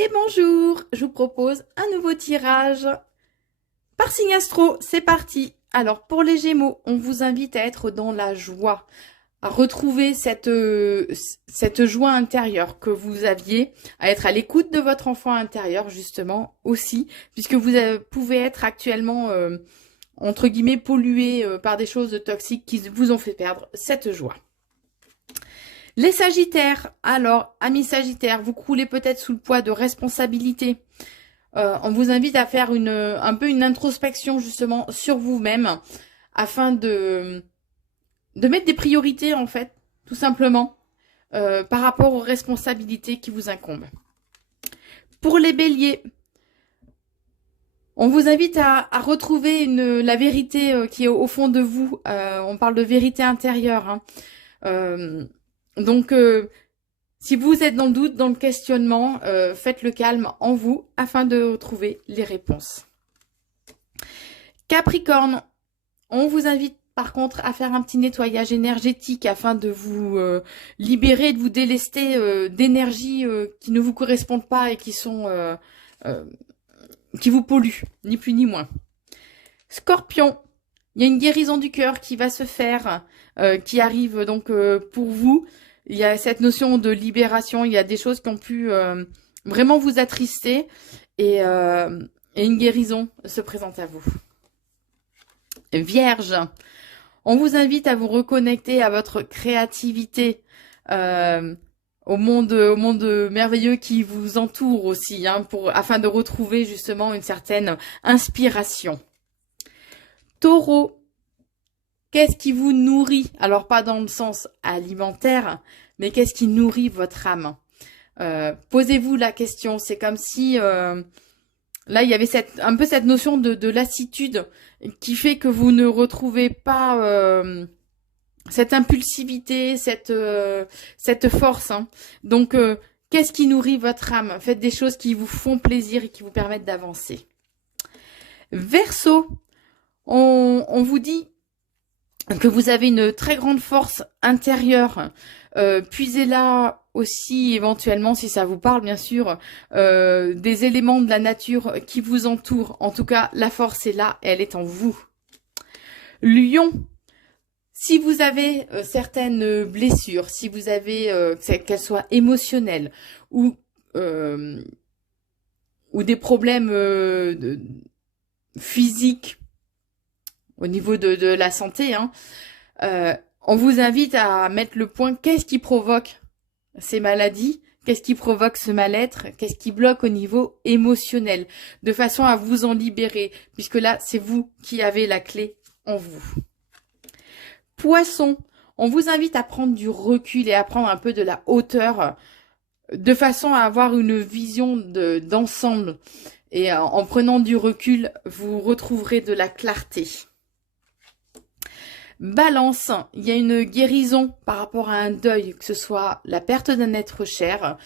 Et bonjour, je vous propose un nouveau tirage par signe astro, c'est parti. Alors pour les Gémeaux, on vous invite à être dans la joie, à retrouver cette joie intérieure que vous aviez, à être à l'écoute de votre enfant intérieur justement aussi, puisque vous pouvez être actuellement entre guillemets pollué par des choses toxiques qui vous ont fait perdre cette joie. Les Sagittaires, alors, amis Sagittaires, vous croulez peut-être sous le poids de responsabilités. On vous invite à faire un peu une introspection justement sur vous-même afin de mettre des priorités en fait, tout simplement, par rapport aux responsabilités qui vous incombent. Pour les Béliers, on vous invite à retrouver la vérité qui est au fond de vous. On parle de vérité intérieure. Hein. Donc, si vous êtes dans le doute, dans le questionnement, faites le calme en vous afin de trouver les réponses. Capricorne, on vous invite par contre à faire un petit nettoyage énergétique afin de vous libérer, de vous délester d'énergies qui ne vous correspondent pas et qui vous polluent, ni plus ni moins. Scorpion, il y a une guérison du cœur qui va se faire, qui arrive donc pour vous. Il y a cette notion de libération, il y a des choses qui ont pu vraiment vous attrister et une guérison se présente à vous. Vierge, on vous invite à vous reconnecter à votre créativité, au monde merveilleux qui vous entoure aussi, hein, afin de retrouver justement une certaine inspiration. Taureau, qu'est-ce qui vous nourrit? Alors pas dans le sens alimentaire, mais qu'est-ce qui nourrit votre âme? Posez-vous la question. C'est comme si là il y avait un peu cette notion de lassitude qui fait que vous ne retrouvez pas cette impulsivité, cette force. Hein. Donc qu'est-ce qui nourrit votre âme? Faites des choses qui vous font plaisir et qui vous permettent d'avancer. Verseau, on vous dit que vous avez une très grande force intérieure. Puisez-la aussi éventuellement, si ça vous parle bien sûr, des éléments de la nature qui vous entourent. En tout cas, la force est là, elle est en vous. Lion, si vous avez certaines blessures, si vous avez, qu'elles soient émotionnelles ou des problèmes physiques, au niveau de la santé, hein, on vous invite à mettre le point. Qu'est-ce qui provoque ces maladies? Qu'est-ce qui provoque ce mal-être? Qu'est-ce qui bloque au niveau émotionnel? De façon à vous en libérer, puisque là, c'est vous qui avez la clé en vous. Poisson, on vous invite à prendre du recul et à prendre un peu de la hauteur, de façon à avoir une vision d'ensemble. Et en prenant du recul, vous retrouverez de la clarté. Balance, il y a une guérison par rapport à un deuil, que ce soit la perte d'un être cher,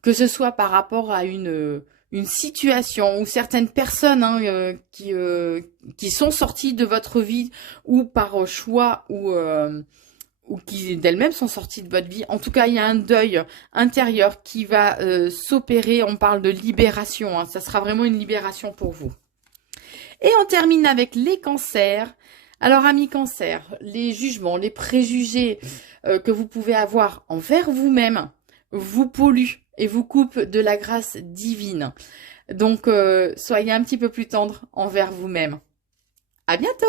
que ce soit par rapport à une situation ou certaines personnes hein, qui sont sorties de votre vie ou par choix ou qui d'elles-mêmes sont sorties de votre vie. En tout cas, il y a un deuil intérieur qui va s'opérer. On parle de libération, hein, ça sera vraiment une libération pour vous. Et on termine avec les cancers. Alors, amis cancer, les jugements, les préjugés que vous pouvez avoir envers vous-même vous polluent et vous coupent de la grâce divine. Donc, soyez un petit peu plus tendre envers vous-même. À bientôt!